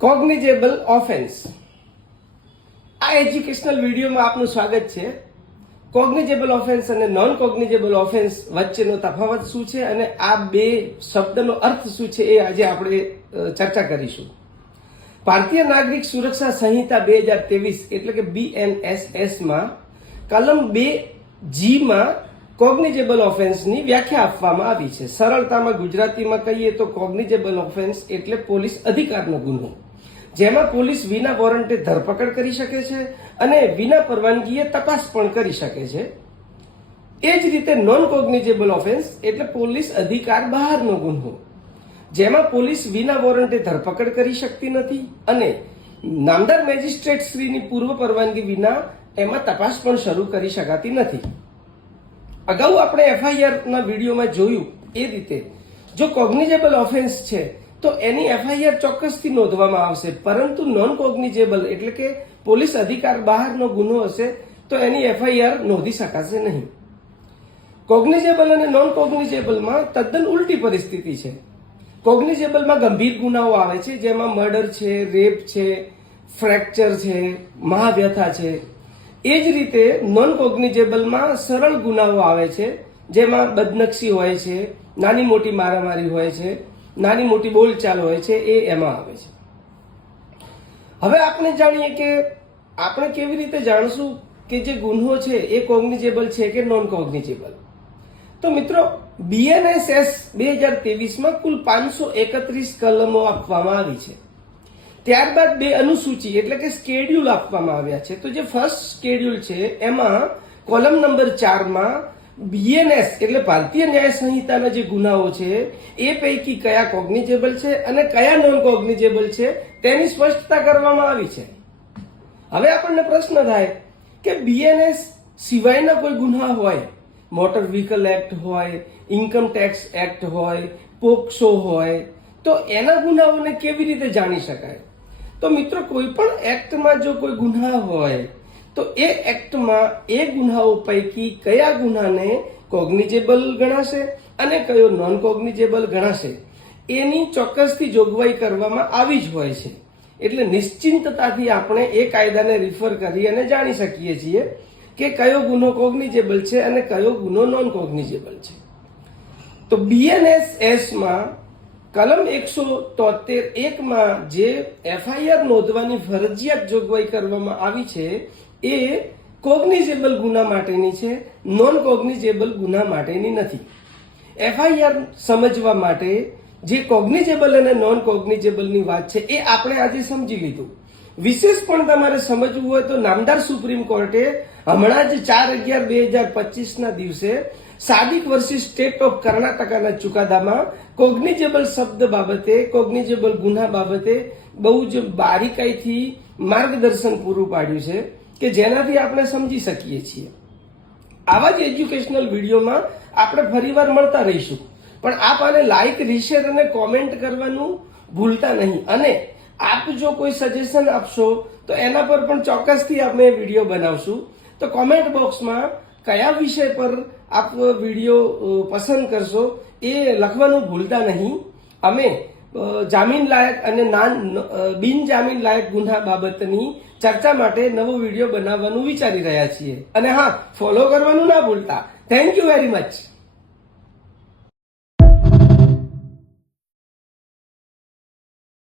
Cognizable offence. આ educational વિડીયોમાં આપનું સ્વાગત છે. કોગ્નિઝેબલ ઓફેન્સ અને નોન કોગ્નિઝેબલ ઓફેન્સ વચ્ચેનો તફાવત શું છે અને આ બે શબ્દનો અર્થ શું છે એ આજે આપણે ચર્ચા કરીશું. ભારતીય નાગરિક સુરક્ષા સંહિતા 2023 એટલે કે BNSS માં કલમ 2G માં કોગ્નિઝેબલ ઓફેન્સની વ્યાખ્યા આપવામાં આવી છે. સરળતામાં ગુજરાતીમાં કહીએ તો કોગ્નિઝેબલ ઓફેન્સ એટલે પોલીસ અધિકારનો ગુનો, જેમાં પોલીસ વિના વોરંટે ધરપકડ કરી શકે છે અને વિના પરવાનગીએ તપાસ પણ કરી શકે છે. એ જ રીતે નોન કોગ્નિઝેબલ ઓફેન્સ એટલે પોલીસ અધિકાર બહારનો ગુનો, જેમાં પોલીસ વિના વોરંટે ધરપકડ કરી શકતી નથી અને નામદાર મેજિસ્ટ્રેટ શ્રીની પૂર્વ પરવાનગી વિના એમાં તપાસ પણ શરૂ કરી શકાતી નથી. અગાઉ આપણે FIR ના વિડીયોમાં જોયું એ રીતે જો કોગ્નિઝેબલ ઓફેન્સ છે તો એની FIR ચોક્કસથી નોંધવામાં આવશે, પરંતુ નોન કોગ્નિઝેબલ એટલે કે પોલીસ અધિકાર બહારનો ગુનો હશે તો એની FIR નોંધી શકાશે નહીં. કોગ્નિઝેબલ અને નોન કોગ્નિઝેબલમાં તદ્દન ઉલટી પરિસ્થિતિ છે. કોગ્નિઝેબલમાં ગંભીર ગુનાઓ આવે છે, જેમાં મર્ડર છે, રેપ છે, ફ્રેક્ચર છે, મહાવ્યથા છે. એ જ રીતે નોન કોગ્નિઝેબલમાં સરળ ગુનાઓ આવે છે, જેમાં બદનક્ષી હોય છે, નાની મોટી મારામારી હોય છે, નાની મોટી બોલચાલ હોય છે, એ એમાં આવે છે. હવે આપણે જાણીએ કે આપણે કેવી રીતે જાણશું કે જે ગુનો છે એ કોગ્નિઝેબલ છે કે નોન કોગ્નિઝેબલ. તો મિત્રો, BNSS 2023માં કુલ 531 કલમો આપવામાં આવી છે. ત્યારબાદ બે અનુસૂચિ એટલે કે સ્કેડ્યુલ આપવામાં આવ્યા છે. તો જે ફર્સ્ટ સ્કેડ્યુલ છે એમાં કોલમ નંબર 4માં BNS એટલે ભારતીય ન્યાય સંહિતાના જે ગુનાઓ છે એ પૈકી કયા કોગ્નિઝેબલ છે અને કયા નોન કોગ્નિઝેબલ છે તેની સ્પષ્ટતા કરવામાં આવી છે. હવે આપણને પ્રશ્ન થાય કે BNS સિવાયના કોઈ ગુના હોય, મોટર વ્હીકલ એક્ટ હોય, ઇન્કમ ટેક્સ એક્ટ હોય, પોક્સો હોય, તો એના ગુનાઓને કેવી રીતે જાણી શકાય? તો મિત્રો, કોઈ પણ એક્ટમાં જો કોઈ ગુના હોય તો એ એક્ટમાં એ ગુનાઓ પૈકી કયા ગુનાને કોગ્નિઝેબલ ગણાશે અને કયો નોન કોગ્નિઝેબલ ગણાશે એની ચોક્કસથી જોગવાઈ કરવામાં આવી જ હોય છે. એટલે નિશ્ચિંતતાથી આપણે એ કાયદાને રિફર કરી અને જાણી શકીએ છીએ કે કયો ગુનો કોગ્નિઝેબલ છે અને કયો ગુનો નોન કોગ્નિઝેબલ છે. તો BNSS માં કલમ 173(1) માં જે FIR નોંધવાની ફરજિયાત જોગવાઈ કરવામાં આવી છે એ કોગ્નિઝેબલ ગુના માટેની છે, નોન કોગ્નિઝેબલ ગુના માટેની નથી. FIR સમજવા માટે જે કોગ્નિઝેબલ અને નોન કોગ્નિઝેબલની વાત છે એ આપણે આજે સમજી લીધું. વિશેષ પણ તમારે સમજવું હોય તો નામદાર સુપ્રીમ કોર્ટે હમણાં જ 4/11/2025 ના દિવસે સાદિક વર્સિસ સ્ટેટ ઓફ કર્ણાટકના ચુકાદામાં કોગ્નિઝેબલ શબ્દ બાબતે, કોગ્નિઝેબલ ગુના બાબતે બહુ જ બારીકાઈથી માર્ગદર્શન પૂરું પાડ્યું છે કે જેનાથી આપણે સમજી શકીએ છીએ. આવા જ એજ્યુકેશનલ વિડીયોમાં આપણે ફરીવાર મળતા રહીશું, પણ આપ આને લાઈક, રીશેર અને કોમેન્ટ કરવાનું ભૂલતા નહીં. અને આપ જો કોઈ સજેશન આપશો તો એના પર પણ ચોક્કસથી આપણે વિડીયો બનાવશું. તો કોમેન્ટ બોક્સમાં કયા વિષય પર આપ વિડીયો પસંદ કરશો એ લખવાનું ભૂલતા નહીં. અમે જામીન લાયક અને બિન જામીન લાયક ગુના બાબતની ચર્ચા માટે નવો વિડીયો બનાવવાનું વિચારી રહ્યા છીએ. અને હા, ફોલો કરવાનું ના ભૂલતા. Thank you very much.